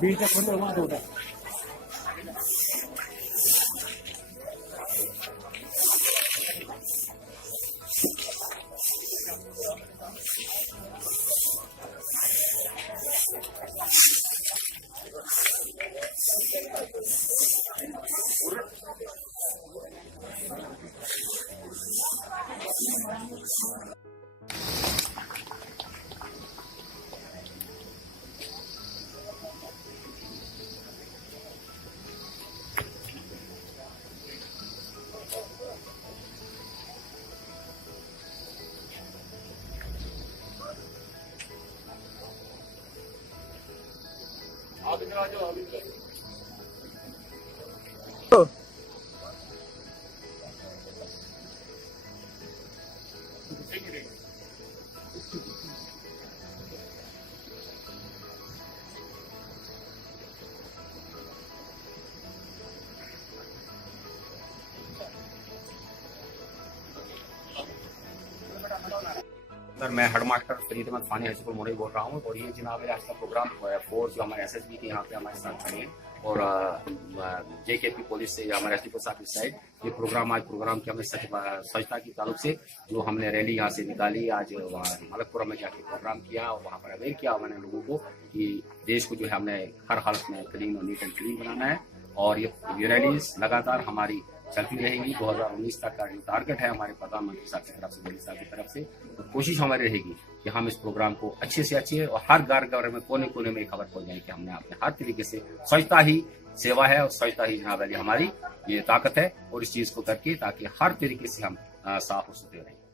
बीच में थोड़ी वहाँ होता है। सर मैं head master Farid Ahmad Fani high school मोड़ी बोल रहा हूँ और ये जनाब आज का प्रोग्राम फोर्स जो हमारे एसएसबी के यहाँ पे हमारे साथ खड़े हैं और जेकेपी पुलिस से हमारे एसडीपो साहब की साइड ये प्रोग्राम की हमने स्वच्छता की ताल्लुक से जो हमने रैली यहाँ से निकाली आज मलकपुरा में जाके प्रोग्राम किया और वहाँ पर अवेयर किया मैंने लोगों को कि देश को जो है हमने हर हालत में क्लीन और नीट एंड क्लीन बनाना है और ये रैली लगातार हमारी चलती रहेगी। 2019 तक का जो टारगेट है हमारे प्रधानमंत्री साहब की तरफ से, मोदी साहब की तरफ से, तो कोशिश हमारी रहेगी कि हम इस प्रोग्राम को अच्छे से अच्छे और हर घर में कोने कोने में खबर पहुंच जाए कि हमने अपने हर तरीके से स्वच्छता ही सेवा है और स्वच्छता ही जनाब हमारी ये ताकत है और इस चीज को करके ताकि हर तरीके से हम साफ और सुथरे रहें।